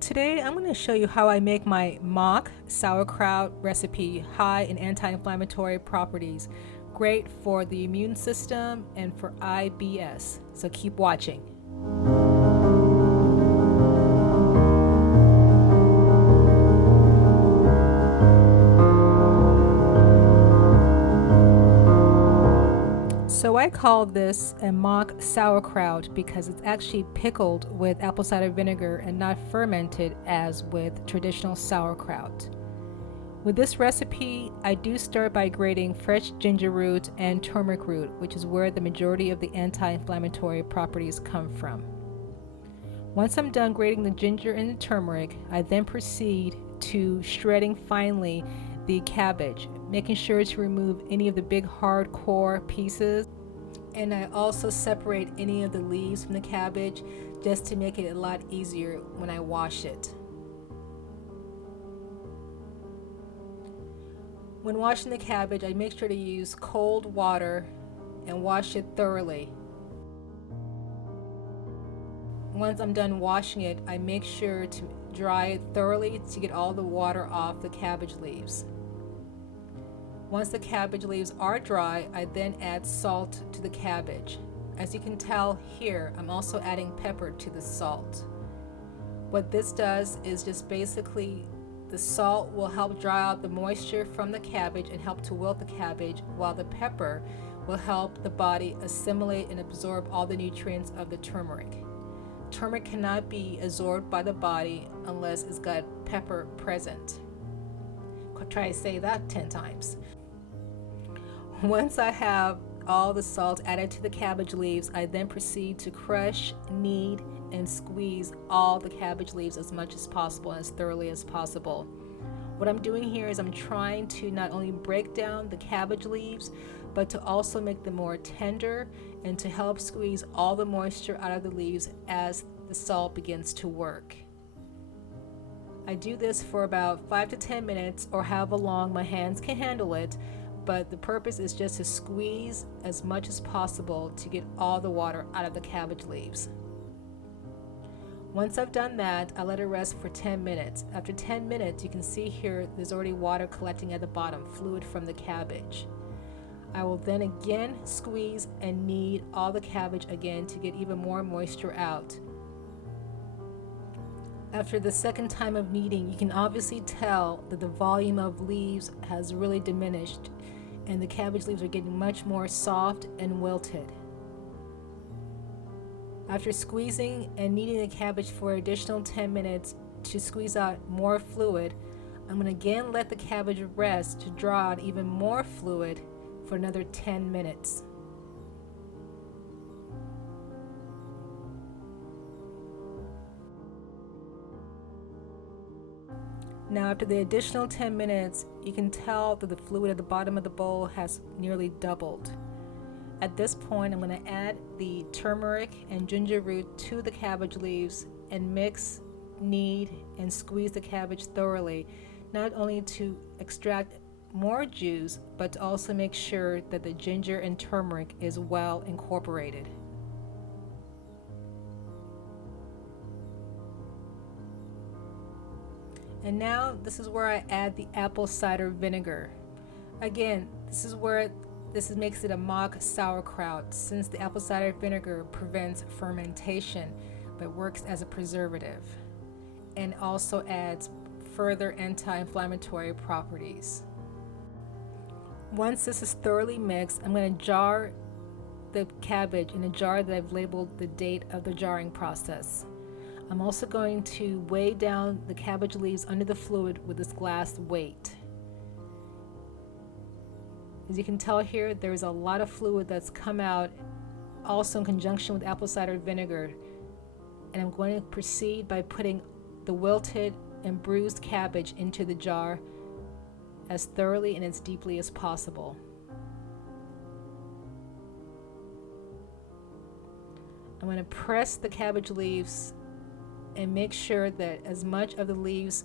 Today I'm going to show you how I make my mock sauerkraut recipe high in anti-inflammatory properties, great for the immune system and for IBS. So keep watching. So I call this a mock sauerkraut because it's actually pickled with apple cider vinegar and not fermented as with traditional sauerkraut. With this recipe, I do start by grating fresh ginger root and turmeric root, which is where the majority of the anti-inflammatory properties come from. Once I'm done grating the ginger and the turmeric, I then proceed to shredding finely the cabbage, making sure to remove any of the big hard core pieces. And I also separate any of the leaves from the cabbage just to make it a lot easier when I wash it. When washing the cabbage, I make sure to use cold water and wash it thoroughly. Once I'm done washing it, I make sure to dry it thoroughly to get all the water off the cabbage leaves. Once the cabbage leaves are dry, I then add salt to the cabbage. As you can tell here, I'm also adding pepper to the salt. What this does is just basically the salt will help dry out the moisture from the cabbage and help to wilt the cabbage, while the pepper will help the body assimilate and absorb all the nutrients of the turmeric. Turmeric cannot be absorbed by the body unless it's got pepper present. Try to say that 10 times. Once I have all the salt added to the cabbage leaves, I then proceed to crush, knead, and squeeze all the cabbage leaves as much as possible and as thoroughly as possible. What I'm doing here is I'm trying to not only break down the cabbage leaves, but to also make them more tender and to help squeeze all the moisture out of the leaves as the salt begins to work. I do this for about 5 to 10 minutes or however long my hands can handle it, but the purpose is just to squeeze as much as possible to get all the water out of the cabbage leaves. Once I've done that, I let it rest for 10 minutes. After 10 minutes, you can see here there's already water collecting at the bottom, fluid from the cabbage. I will then again squeeze and knead all the cabbage again to get even more moisture out. After the second time of kneading, you can obviously tell that the volume of leaves has really diminished and the cabbage leaves are getting much more soft and wilted. After squeezing and kneading the cabbage for an additional 10 minutes to squeeze out more fluid, I'm going to again let the cabbage rest to draw out even more fluid for another 10 minutes. Now after the additional 10 minutes, you can tell that the fluid at the bottom of the bowl has nearly doubled. At this point, I'm going to add the turmeric and ginger root to the cabbage leaves and mix, knead, and squeeze the cabbage thoroughly, not only to extract more juice, but to also make sure that the ginger and turmeric is well incorporated. And now this is where I add the apple cider vinegar. Again, this makes it a mock sauerkraut, since the apple cider vinegar prevents fermentation but works as a preservative and also adds further anti-inflammatory properties. Once this is thoroughly mixed, I'm going to jar the cabbage in a jar that I've labeled the date of the jarring process. I'm also going to weigh down the cabbage leaves under the fluid with this glass weight. As you can tell here, there's a lot of fluid that's come out, also in conjunction with apple cider vinegar. And I'm going to proceed by putting the wilted and bruised cabbage into the jar as thoroughly and as deeply as possible. I'm going to press the cabbage leaves and make sure that as much of the leaves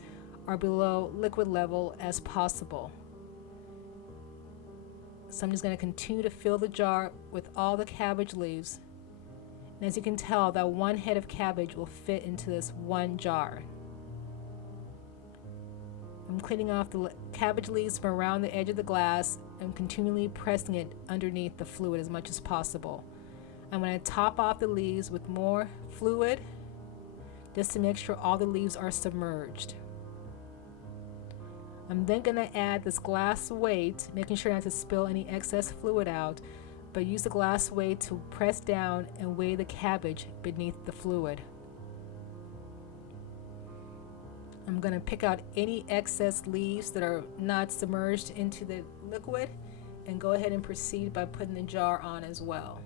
are below liquid level as possible. So I'm just going to continue to fill the jar with all the cabbage leaves. And as you can tell, that one head of cabbage will fit into this one jar. I'm cleaning off the cabbage leaves from around the edge of the glass and continually pressing it underneath the fluid as much as possible. I'm going to top off the leaves with more fluid just to make sure all the leaves are submerged. I'm then going to add this glass weight, making sure not to spill any excess fluid out, but use the glass weight to press down and weigh the cabbage beneath the fluid. I'm going to pick out any excess leaves that are not submerged into the liquid and go ahead and proceed by putting the jar on as well.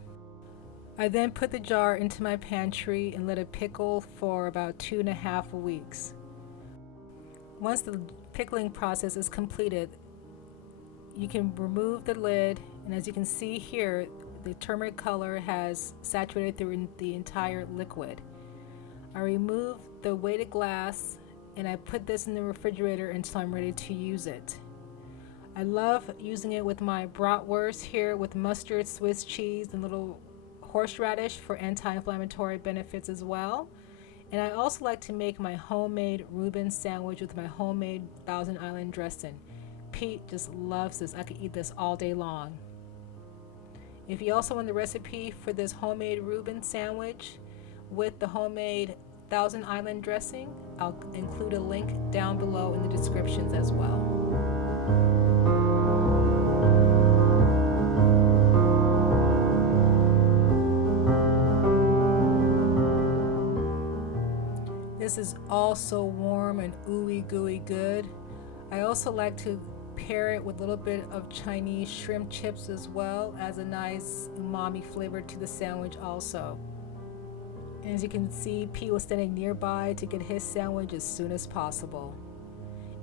I then put the jar into my pantry and let it pickle for about 2.5 weeks. Once the pickling process is completed, you can remove the lid, and as you can see here, the turmeric color has saturated through the entire liquid. I remove the weighted glass and I put this in the refrigerator until I'm ready to use it. I love using it with my bratwurst here with mustard, Swiss cheese, and little horseradish for anti-inflammatory benefits as well. And I also like to make my homemade Reuben sandwich with my homemade Thousand Island dressing. Pete just loves this. I could eat this all day long. If you also want the recipe for this homemade Reuben sandwich with the homemade Thousand Island dressing, I'll include a link down below in the descriptions as well. This is also warm and ooey gooey good. I also like to pair it with a little bit of Chinese shrimp chips as well, as a nice umami flavor to the sandwich also. And as you can see, Pete was standing nearby to get his sandwich as soon as possible.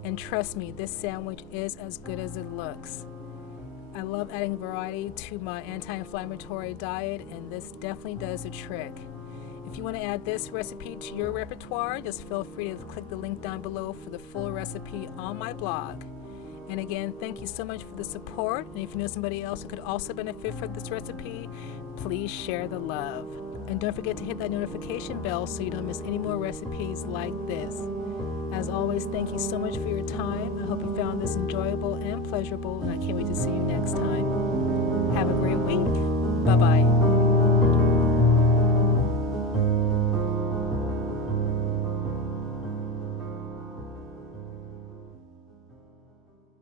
And trust me, this sandwich is as good as it looks. I love adding variety to my anti-inflammatory diet, and this definitely does the trick. If you want to add this recipe to your repertoire, just feel free to click the link down below for the full recipe on my blog. And again, thank you so much for the support. And if you know somebody else who could also benefit from this recipe, please share the love. And don't forget to hit that notification bell so you don't miss any more recipes like this. As always, thank you so much for your time. I hope you found this enjoyable and pleasurable, and I can't wait to see you next time. Have a great week. Bye-bye.